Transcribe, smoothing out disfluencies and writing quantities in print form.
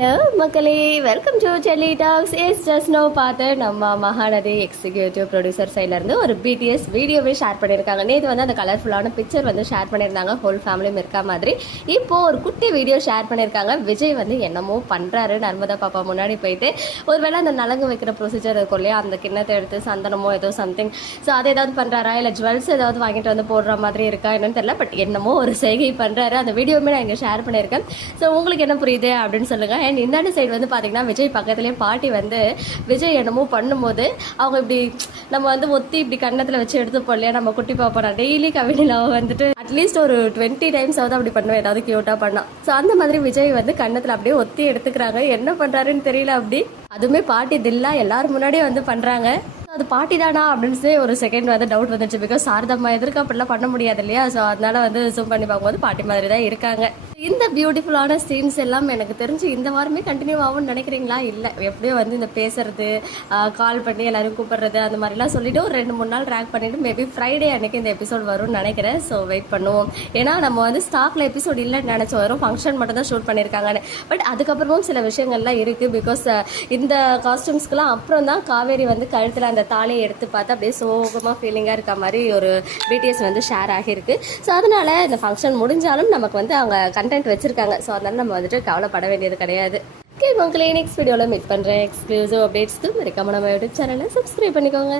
Hello மக்களே, welcome to Chelli talks. Just no பார்த்து நம்ம மகாநதி எக்ஸிக்யூட்டிவ் ப்ரொடியூசர் சைட்லேருந்து ஒரு பிடிஎஸ் வீடியோவே ஷேர் பண்ணியிருக்காங்க. நேற்று வந்து அந்த கலர்ஃபுல்லான பிக்சர் வந்து ஷேர் பண்ணியிருந்தாங்க, ஹோல் ஃபேமிலியும் இருக்கா மாதிரி. இப்போது ஒரு குட்டி வீடியோ ஷேர் பண்ணியிருக்காங்க. விஜய் வந்து என்னமோ பண்ணுறாரு நர்மதா பாப்பா முன்னாடி போயிட்டு. ஒருவேளை அந்த நலங்கு வைக்கிற ப்ரொசீஜர் இருக்கும் இல்லையா, அந்த கிண்ணத்தை எடுத்து சந்தனமோ ஏதோ சம்திங், ஸோ அதை ஏதாவது பண்ணுறாரா இல்லை ஜுவல்ஸ் ஏதாவது வாங்கிட்டு வந்து போடுற மாதிரி இருக்கா என்னன்னு தெரியல. பட் என்னமோ ஒரு செய்கை பண்ணுறாரு. அந்த வீடியோவுமே நான் இங்கே ஷேர் பண்ணியிருக்கேன். ஸோ உங்களுக்கு என்ன புரியுது அப்படின்னு சொல்லுங்கள். அண்ட் இந்தாண்ட சைடு வந்து பார்த்தீங்கன்னா விஜய் பக்கத்துலேயே பாட்டி வந்து விஜய் என்னமோ பண்ணும்போது அவங்க இப்படி நம்ம வந்து ஒத்தி இப்படி கன்னத்தில் வச்சு எடுத்துப்போம் இல்லையா, நம்ம குட்டி பாப்பா நான் டெய்லி கவினில் வந்துட்டு அட்லீஸ்ட் ஒரு 20 டைம்ஸ் ஆகுது அப்படி பண்ணுவேன், ஏதாவது கியூட்டாக பண்ணால். ஸோ அந்த மாதிரி விஜய் வந்து கன்னத்தில் அப்படியே ஒத்தி எடுத்துக்கிறாங்க. என்ன பண்ணுறாருன்னு தெரியல. அப்படி அதுவுமே பாட்டி தில்லா எல்லாரும் முன்னாடியே வந்து பண்ணுறாங்க. அது பாட்டி தானா அப்படின்னு ஒரு செகண்ட் வந்து டவுட் வந்துச்சு. பிகாஸ் சாரதம்மா எதிர்க்க அப்படிலாம் பண்ண முடியாது இல்லையா. ஸோ அதனால வந்து ஜூம் பண்ணி பார்க்கும்போது பாட்டி மாதிரி தான் இருக்காங்க. இந்த பியூட்டிஃபுல்லான சீன்ஸ் எல்லாம் எனக்கு தெரிஞ்சு இந்த வாரமே கண்டினியூ ஆகும்னு நினைக்கிறீங்களா? இல்லை, எப்படியோ வந்து இந்த பேசுறது, கால் பண்ணி எல்லாரும் கூப்பிடுறது அந்த மாதிரிலாம் சொல்லிட்டு ஒரு 2-3 நாள் ட்ராக் பண்ணிட்டு மேபி ஃப்ரைடே அன்னைக்கு இந்த எபிசோட் வரும்னு நினைக்கிறேன். ஸோ வெயிட் பண்ணுவோம். ஏன்னா நம்ம வந்து ஸ்டாக்ல எபிசோட் இல்லைன்னு நினச்ச வரும், ஃபங்க்ஷன் மட்டும் தான் ஷூட் பண்ணியிருக்காங்கன்னு. பட் அதுக்கப்புறமும் சில விஷயங்கள்லாம் இருக்குது. பிகாஸ் இந்த காஸ்டியூம்ஸ்க்குலாம் அப்புறம் தான் காவேரி வந்து கழுத்தில் அந்த தாலியை எடுத்து பார்த்து அப்படியே சோகமாக ஃபீலிங்காக இருக்க மாதிரி ஒரு பிடிஎஸ் வந்து ஷேர் ஆகியிருக்கு. ஸோ அதனால இந்த ஃபங்க்ஷன் முடிஞ்சாலும் நமக்கு வந்து அவங்க கண்டென்ட் வச்சிருக்காங்க. ஸோ அதனால நம்ம வந்துட்டு கவலைப்பட வேண்டியது கிடையாது. ஓகே, உங்களே நெக்ஸ்ட் வீடியோவில் மீட் பண்ணுறேன். எக்ஸ்க்ளூசிவ் அப்டேட்ஸ்க்கு மறக்காம நம்ம யூடியூப் சேனலை சப்ஸ்கிரைப் பண்ணிக்கோங்க.